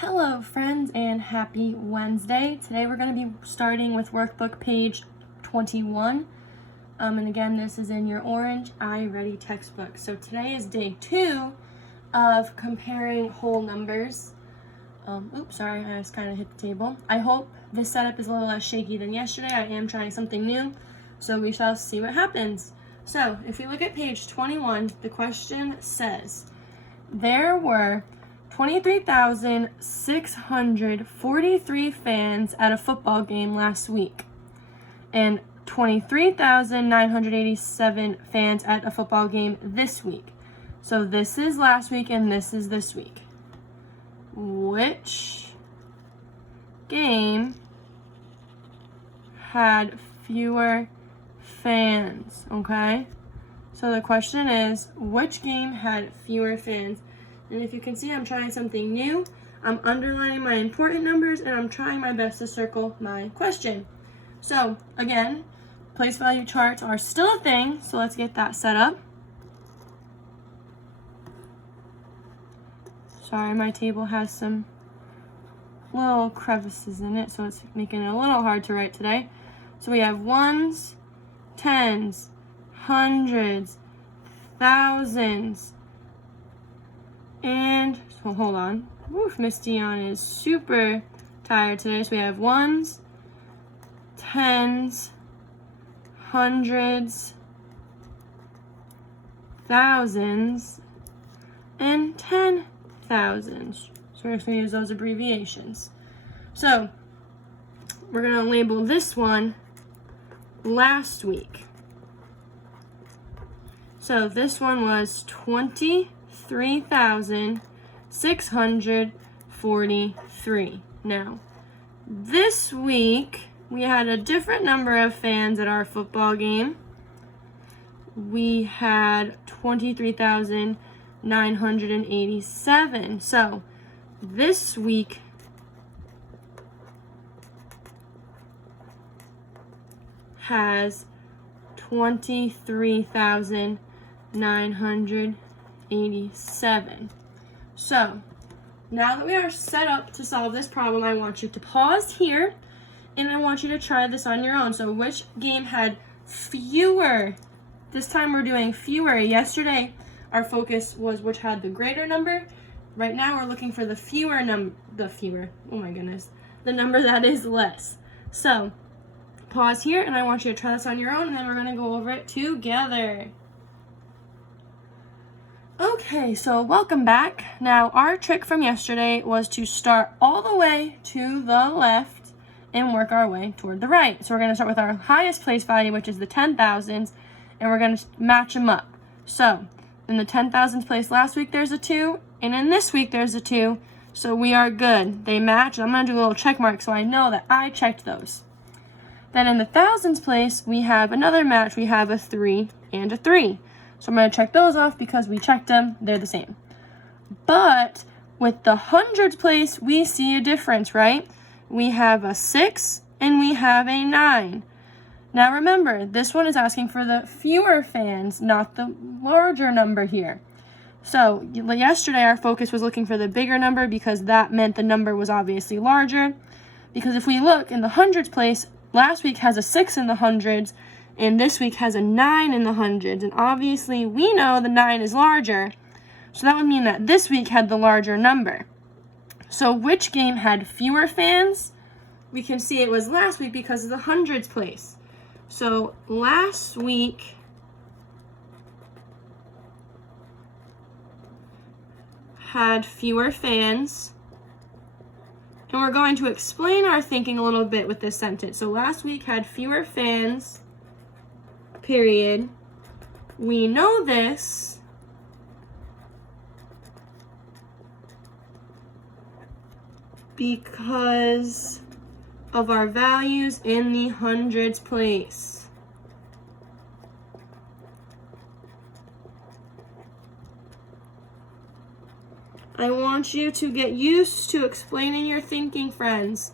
Hello friends and happy Wednesday. Today we're going to be starting with workbook page 21. And again, this is in your orange iready textbook. So today is day 2 of comparing whole numbers. Oops, sorry, I just kind of hit the table. I hope this setup is a little less shaky than yesterday. I am trying something new, so we shall see what happens. So if we look at page 21, the question says, there were 23,643 fans at a football game last week and 23,987 fans at a football game this week. So this is last week and this is this week. Which game had fewer fans? Okay, so the question is, which game had fewer fans? And if you can see, I'm trying something new. I'm underlining my important numbers and I'm trying my best to circle my question. So again, place value charts are still a thing, so let's get that set up. Sorry, my table has some little crevices in it, so it's making it a little hard to write today. So we have ones, tens, hundreds, thousands, and so hold on. Woof, Miss Dion is super tired today. So we have ones, tens, hundreds, thousands, and 10,000s. So we're just going to use those abbreviations. So we're going to label this one last week. So this one was 23,643. Now, this week we had a different number of fans at our football game. We had 23,987. So this week has 23,987. So now that we are set up to solve this problem, I want you to pause here and I want you to try this on your own. So which game had fewer? This time we're doing fewer. Yesterday our focus was which had the greater number. Right now we're looking for the the number that is less. So pause here and I want you to try this on your own and then we're going to go over it together. Okay, so welcome back. Now our trick from yesterday was to start all the way to the left and work our way toward the right. So we're going to start with our highest place value, which is the 10,000s, and we're going to match them up. So in the 10,000s place last week there's a 2, and in this week there's a 2, so we are good. They match. I'm going to do a little check mark so I know that I checked those. Then in the thousands place we have another match. We have a 3 and a 3. So I'm going to check those off because we checked them. They're the same. But with the hundreds place, we see a difference, right? We have a 6 and we have a 9. Now remember, this one is asking for the fewer fans, not the larger number here. So yesterday our focus was looking for the bigger number because that meant the number was obviously larger. Because if we look in the hundreds place, last week has a 6 in the hundreds, and this week has a 9 in the hundreds. And obviously, we know the 9 is larger. So that would mean that this week had the larger number. So which game had fewer fans? We can see it was last week because of the hundreds place. So last week had fewer fans. And we're going to explain our thinking a little bit with this sentence. So last week had fewer fans, period. We know this because of our values in the hundreds place. I want you to get used to explaining your thinking, friends.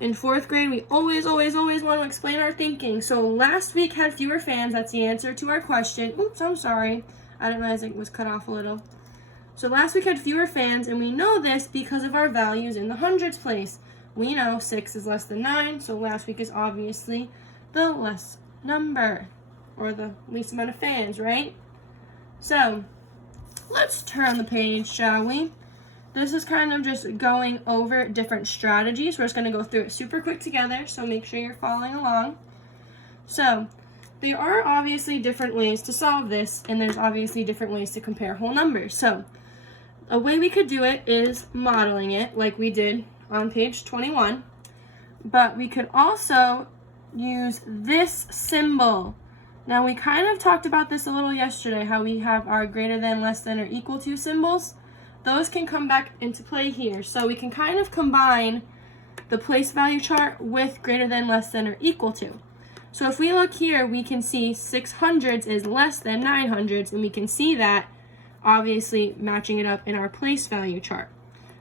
In 4th grade, we always want to explain our thinking. So last week had fewer fans. That's the answer to our question. Oops, I'm sorry. I didn't realize it was cut off a little. So last week had fewer fans, and we know this because of our values in the hundreds place. We know 6 is less than 9, so last week is obviously the less number, or the least amount of fans, right? So let's turn the page, shall we? This is kind of just going over different strategies. We're just going to go through it super quick together, so make sure you're following along. So there are obviously different ways to solve this, and there's obviously different ways to compare whole numbers. So a way we could do it is modeling it like we did on page 21, but we could also use this symbol. Now we kind of talked about this a little yesterday, how we have our greater than, less than, or equal to symbols. Those can come back into play here. So we can kind of combine the place value chart with greater than, less than, or equal to. So if we look here, we can see 600s is less than 900s, and we can see that obviously matching it up in our place value chart.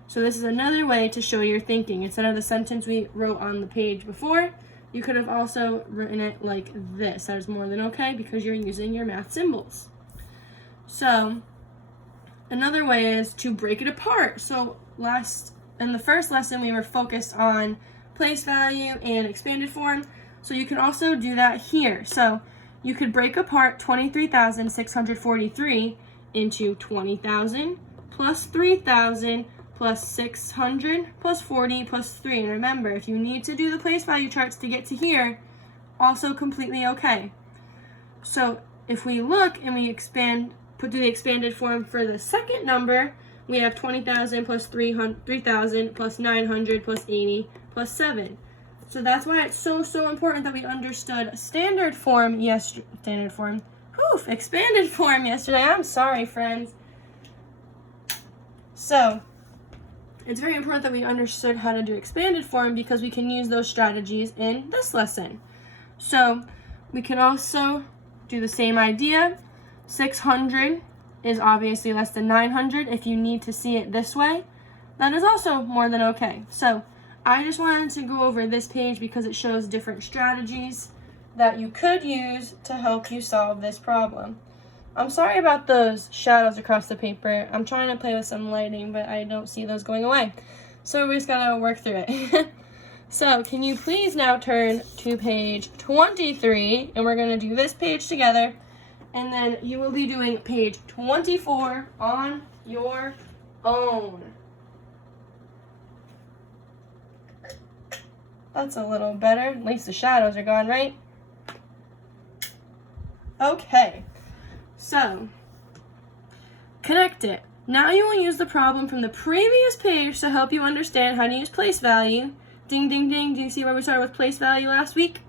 So this is another way to show your thinking. Instead of the sentence we wrote on the page before, you could have also written it like this. That is more than okay because you're using your math symbols. So another way is to break it apart. So in the first lesson, we were focused on place value and expanded form. So you can also do that here. So you could break apart 23,643 into 20,000 plus 3,000 plus 600 plus 40 plus 3. And remember, if you need to do the place value charts to get to here, also completely okay. So if we look and we do the expanded form for the second number, we have 20,000 plus 3,000 plus 900 plus 80 plus 7. So that's why it's so important that we understood expanded form yesterday. I'm sorry, friends. So it's very important that we understood how to do expanded form because we can use those strategies in this lesson. So we can also do the same idea. 600 is obviously less than 900. If you need to see it this way, that is also more than okay. So I just wanted to go over this page because it shows different strategies that you could use to help you solve this problem. I'm sorry about those shadows across the paper. I'm trying to play with some lighting, but I don't see those going away. So we just gotta work through it. So can you please now turn to page 23, and we're gonna do this page together, and then you will be doing page 24 on your own. That's a little better. At least the shadows are gone, right? Okay. So, connect it. Now you will use the problem from the previous page to help you understand how to use place value. Ding, ding, ding. Do you see where we started with place value last week?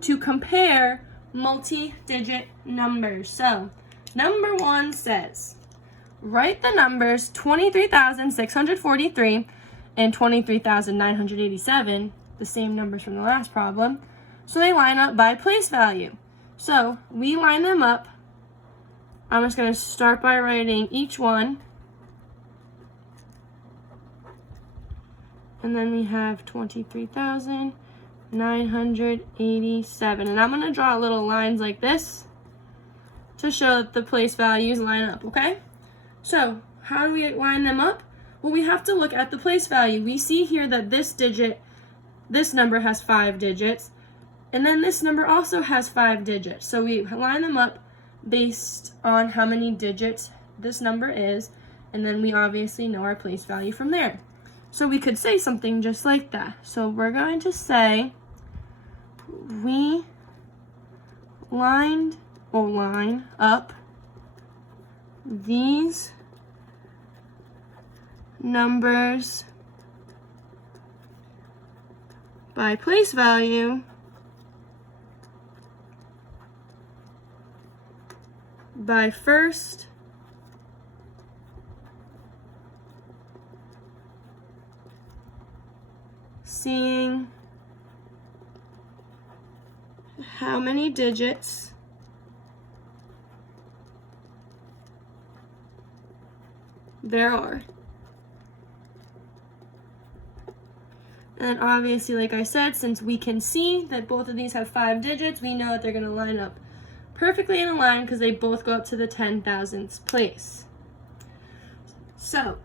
To compare multi-digit numbers. So, number 1 says, write the numbers 23,643 and 23,987, the same numbers from the last problem, so they line up by place value. So, we line them up. I'm just going to start by writing each one. And then we have 23,987. And I'm going to draw little lines like this to show that the place values line up, okay? So, how do we line them up? Well, we have to look at the place value. We see here that this number has 5 digits. And then this number also has 5 digits. So we line them up based on how many digits this number is, and then we obviously know our place value from there. So we could say something just like that. So we're going to say we line up these numbers by place value by first seeing how many digits there are. And obviously, like I said, since we can see that both of these have 5 digits, we know that they're going to line up perfectly in a line because they both go up to the 10,000th place. So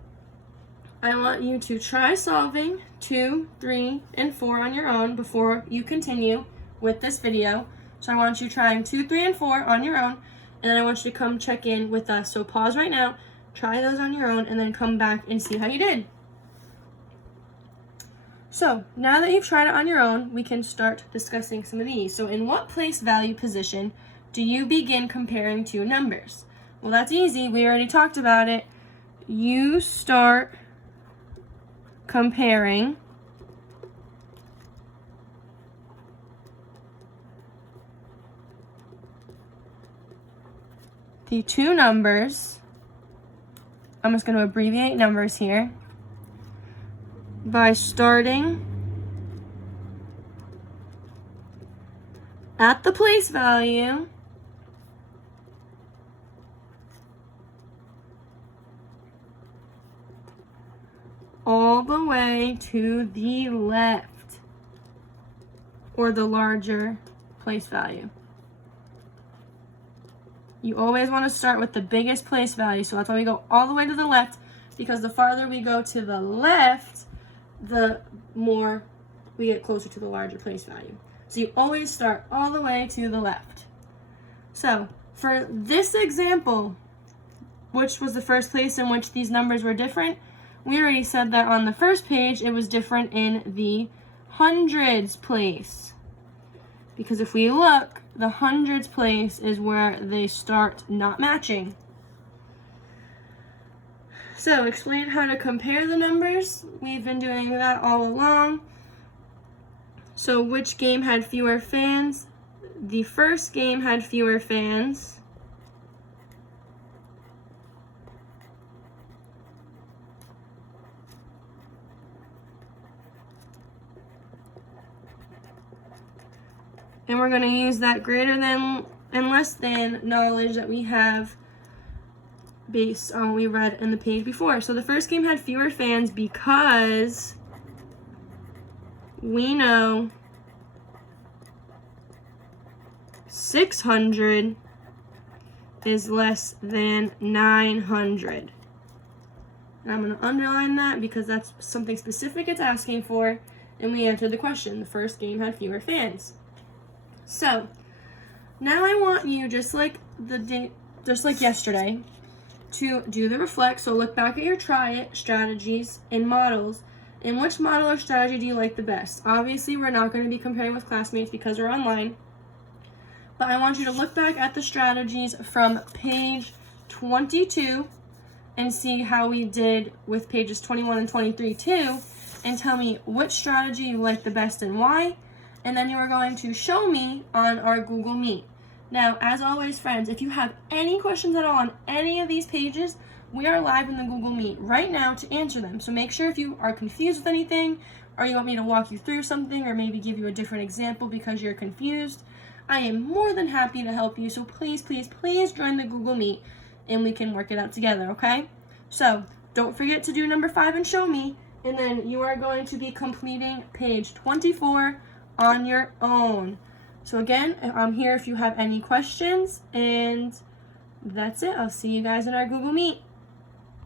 I want you to try solving 2, 3, and 4 on your own before you continue with this video. So I want you trying 2, 3, and 4 on your own, and then I want you to come check in with us. So pause right now, try those on your own, and then come back and see how you did. So now that you've tried it on your own, we can start discussing some of these. So in what place value position do you begin comparing two numbers? Well, that's easy. We already talked about it. You start comparing the two numbers. I'm just going to abbreviate numbers here by starting at the place value all the way to the left, or the larger place value. You always want to start with the biggest place value, so that's why we go all the way to the left, because the farther we go to the left, the more we get closer to the larger place value. So you always start all the way to the left. So for this example, which was the first place in which these numbers were different, we already said that on the first page it was different in the hundreds place. Because if we look, the hundreds place is where they start not matching. So explain how to compare the numbers. We've been doing that all along. So which game had fewer fans? The first game had fewer fans. And we're going to use that greater than and less than knowledge that we have based on what we read in the page before. So the first game had fewer fans because we know 600 is less than 900. And I'm going to underline that because that's something specific it's asking for, and we answered the question. The first game had fewer fans. So now I want you, just like yesterday, to do the reflect. So look back at your try it strategies and models, and which model or strategy do you like the best? Obviously we're not going to be comparing with classmates because we're online, but I want you to look back at the strategies from page 22 and see how we did with pages 21 and 23 too, and tell me which strategy you like the best and why. And then you are going to show me on our Google Meet. Now, as always, friends, if you have any questions at all on any of these pages, we are live in the Google Meet right now to answer them. So make sure if you are confused with anything, or you want me to walk you through something, or maybe give you a different example because you're confused, I am more than happy to help you. So please, please, please join the Google Meet and we can work it out together, okay? So don't forget to do number 5 and show me, and then you are going to be completing page 24 on your own. So again, I'm here if you have any questions, and that's it. I'll see you guys in our Google Meet.